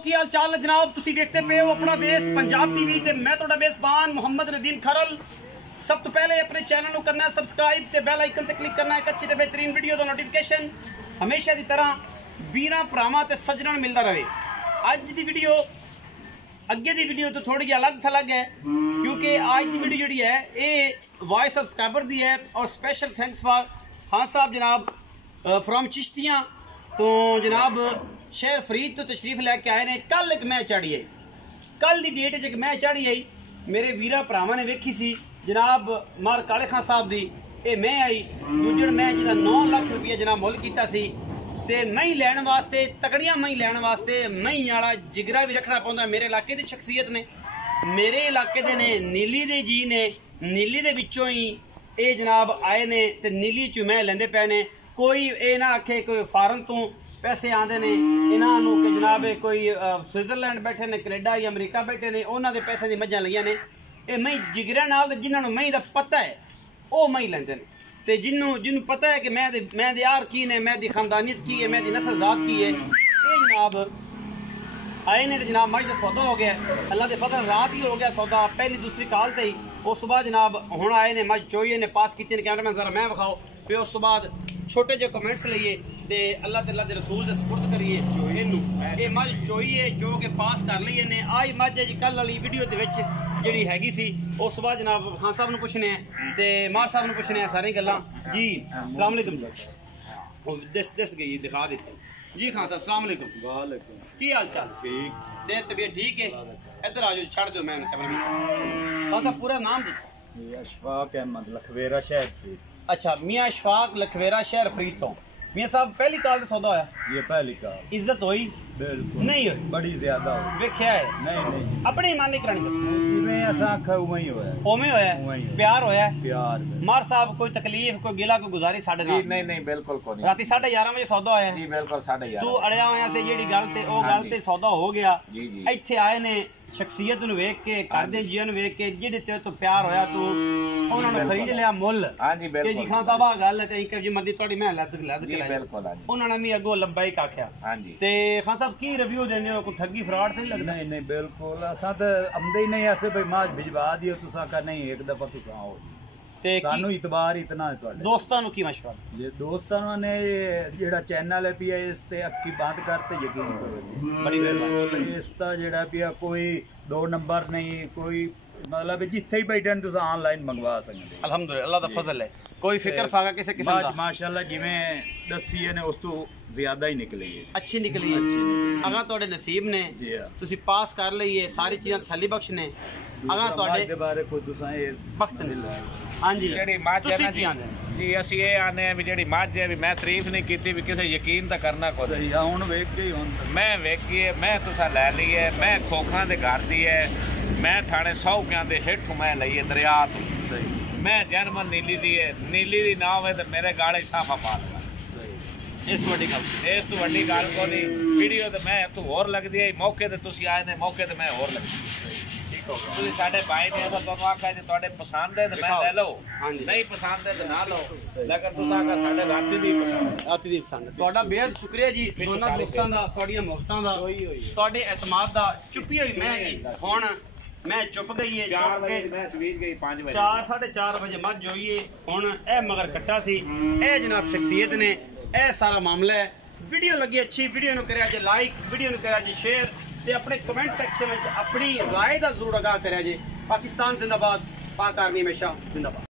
की हाल चाल है जनाब। तुसी देखते पे हो अपना देश पंजाब टीवी ते मैं तुहाडा मेजबान मोहम्मद नदीम खरल। सब तो पहले अपने चैनल को करना है सब्सक्राइब ते बेल आइकन ते क्लिक करना है एक अच्छी ते बेहतरीन वीडियो दा नोटिफिकेशन हमेशा की तरह वीरां भरावां ते सज्जणां नूं मिलदा रहे। अज दी वीडियो अगे दी वीडियो तो थोड़ी अलग थलग है क्योंकि आज की वीडियो जी है ये वॉइस सब्सक्राइबर दी है और स्पेशल थैंक्स फॉर खान साहब जनाब फ्रॉम चिश्तियाँ। तो जनाब शहर फरीद तो तशरीफ लैके आए ने। कल एक मैच चढ़ी आई, कल की डेट एक मैच चढ़ी आई मेरे वीरा भरावां ने वेखी सी जनाब मार काले खान साहब दी। ये मैं आई दूजड़ मैच जिहदा 9 लाख रुपया जनाब मुल कीता सी ते मई लैण वास्ते तकड़ियां मई लैण वास्ते मई वाला जिगरा भी रखना पौंदा। मेरे इलाके की शख्सियत ने, मेरे इलाके दे ने, नीली दे जी ने, नीली दे विचों ही ये जनाब आए ने ते नीली चो मैं लेंदे पे ने। कोई ये ना आखे कोई फॉरन तो पैसे आते ने इन्हां नूं कि जनाब कोई स्विट्जरलैंड बैठे ने, कनेडा या अमरीका बैठे ने, उन्हां दे पैसे दी मझां लईआं ने। ये मई जिगरा नाल जिन्हां नूं मई दा पता है वो मई लेंदे ने ते जिन्हों पता है कि मैं दे यार की ने, मैं दी खानदानियत की है, मैं दी नस्ल जात की है। ये जनाब आए ने तो जनाब मई का सौदा हो गया। अल्लाह के फजल रात ही हो गया सौदा, पहली दूसरी काल से ही। उस तो बाद जनाब हुण आए ने मज चोई ने पास की कैमरा में जरा मैं विखाओ। फिर उस तो बाद छोटे जो कमेंट्स लईए ते अल्लाह ते अल्लाह दे रसूल दे सपुर्द करिए इनू। ये मज चोई है जो कि पास कर लईए ने। आई मज जी कल वाली वीडियो दे विच जिहड़ी हैगी सी। उस तो बाद जनाब खान साहब नूं पुछने हैं ते मार साहब नूं पुछने हैं सारी गल्लां जी। अस्सलाम वालेकुम दस गई दिखा देते जी। खान साहब अस्सलाम वालेकुम। वालेकुम की हाल चाल? ठीक, सेहत तबीयत ठीक है? इधर आ जाओ, छड़ दो मैं कैमरा में। खान साहब पूरा नाम दो। ये अशफाक अहमद लखवेरा शहर फरीद। अच्छा मियाँ अशफाक लखवेरा शहर फरीद तो। मियाँ साहब पहली काल का सौदा होया? ये पहली कार इज्जत होई? बिल्कुल नहीं होई, बड़ी ज्यादा हो। वेख्या है? नहीं अपनी ईमान नहीं करानी जिवें असां आखा उवें ही होया। ओवें होया? प्यार होया? प्यार मार साहब कोई तकलीफ कोई गिला कोई गुजारी साडे नाल? नहीं बिल्कुल कोई नहीं। राती 11:30 बजे सौदा होया जी बिल्कुल 11:30 तू अड़िया होया ते जेड़ी गल ते ओ गल ते सौदा हो गया। जी जी इत्थे आए ने शख्सियत नूं वेख के घर दे जीवन वेख के जेड़े ते तो प्यार होया तू उन्हां नूं खरीद लिया मुल। हां जी कि बिल्कुल जी खान साहब आ गल ते इक जी मर्दी तोड़ी मैं लद जी के बिल्कुल। हां जी उन्हां ने भी अगो लब्बाइक आख्या। हां जी ते खान साहब की रिव्यू देंदे हो? कोई ठगी फ्रॉड ते नहीं लगदा? नहीं बिल्कुल असां तो आमदे ही नहीं ऐसे भाई मां भिजवा दियो तुसां का नहीं एक दफा तुसां आओ ते सानू इतबार इतना है तुहाडे। दोस्तां नूं की मशवरा? ये दोस्तां ने जेड़ा चैनल है पिया इस ते अक्की बंद करते यकीन करो जी। बड़ी मेहरबानी। इस दा जेड़ा पिया कोई 2 नंबर नहीं, कोई मतलब जिथे ही बैठे तुस ऑनलाइन मंगवा सकते। अल्हम्दुलिल्लाह अल्लाह दा फजल है। कोई फिक्र फाका किसी किस्म दा? माशाल्लाह जिवें दसी है ने उस तो ज्यादा ही निकली है। अच्छी निकली है। अगर तोड़े नसीब ने तुसी पास कर लईए सारी चीज़ां तसल्ली बख्श ने। अगर तोड़े दे बारे कोई तुसां ए वक्त ने। हां जी जेड़ी मੱਝ है ना जी जी ਅਸੀਂ ਇਹ ਆਨੇ ਆ ਵੀ ਜਿਹੜੀ ਮੱਝ ਹੈ ਵੀ ਮੈਂ ਤਾਰੀਫ ਨਹੀਂ ਕੀਤੀ ਵੀ ਕਿਸੇ ਯਕੀਨ ਤਾਂ ਕਰਨਾ ਕੋਈ ਸਹੀ ਆ। ਹੁਣ ਵੇਖ ਕੇ ਹੁਣ ਮੈਂ ਵੇਖੀ ਹੈ, ਮੈਂ ਤੁਸਾਂ ਲੈ ਲਈ ਹੈ, ਮੈਂ ਖੋਖਾਂ ਦੇ ਘਰ ਦੀ ਹੈ, ਮੈਂ ਥਾਣੇ ਸੌਕਿਆਂ ਦੇ ਹੇਠੋਂ ਮੈਂ ਲਈ ਹੈ ਦਰਿਆ ਤੋਂ। ਸਹੀ ਮੈਂ ਜਨਮ ਨੀਲੀ ਦੀ ਹੈ, ਨੀਲੀ ਦੀ ਨਾ ਹੋਵੇ ਤੇ ਮੇਰੇ ਗਾਲੇ ਸਾਫਾ ਪਾ ਲਗਾ। ਇਸ ਤੋਂ ਵੱਡੀ ਗੱਲ ਕੋਈ ਨਹੀਂ। ਵੀਡੀਓ ਤੇ ਮੈਂ ਤੂੰ ਹੋਰ ਲੱਗਦੀ ਹੈ, ਮੌਕੇ ਤੇ ਤੁਸੀਂ ਆਏ ਨੇ, ਮੌਕੇ ਤੇ ਮੈਂ ਹੋਰ ਲੱਗਦੀ। ਤੁਸੀਂ ਸਾਡੇ ਭਾਈ ਨੇ ਅਸਾਂ ਤੁਹਾਨੂੰ ਆਖਿਆ ਜੇ ਤੁਹਾਡੇ ਪਸੰਦ ਹੈ ਤੇ ਮੈਂ ਲੈ ਲਓ, ਨਹੀਂ ਪਸੰਦ ਹੈ ਤੇ ਨਾ ਲਓ। ਲੇਕਿਨ ਤੁਸੀਂ ਆਖਿਆ ਸਾਡੇ ਰਾਤੀ ਦੀ ਪਸੰਦ, ਰਾਤੀ ਦੀ ਪਸੰਦ। ਤੁਹਾਡਾ ਬੇਹੱਦ ਸ਼ੁਕਰੀਆ ਜੀ ਦੋਨਾਂ ਦੋਸਤਾਂ ਦਾ, ਤੁਹਾਡੀਆਂ ਮੁਹੱਬਤਾਂ ਦਾ, ਤੁਹਾਡੇ ਇਤਮਾਦ ਦਾ। ਚੁੱਪੀ ਹੋਈ ਮੈਂ ਜੀ ਹੁਣ मैं चुप गई है। 4 ਵਜੇ ਮੈਂ ਸਵੀਜ ਗਈ 5 ਵਜੇ 4-4:30 ਵਜੇ ਮੱਝ ਹੋਈਏ। ਹੁਣ ਇਹ ਮਗਰ ਕੱਟਾ ਸੀ ਇਹ ਜਨਾਬ ਸ਼ਖਸੀਅਤ ਨੇ। ਇਹ ਸਾਰਾ ਮਾਮਲਾ ਹੈ। ਵੀਡੀਓ ਲੱਗੀ ਅੱਛੀ, ਵੀਡੀਓ ਨੂੰ ਕਰਿਆ ਜੇ ਲਾਈਕ, ਵੀਡੀਓ ਨੂੰ ਕਰਿਆ ਜੇ ਸ਼ੇਅਰ ਤੇ ਆਪਣੇ ਕਮੈਂਟ ਸੈਕਸ਼ਨ ਵਿੱਚ ਆਪਣੀ ਰਾਏ ਦਾ ਜ਼ਰੂਰ ਆਗਾਹ ਕਰਿਆ ਜੇ। ਪਾਕਿस्तान जिंदाबाद, पाक आर्मी हमेशा जिंदाबाद।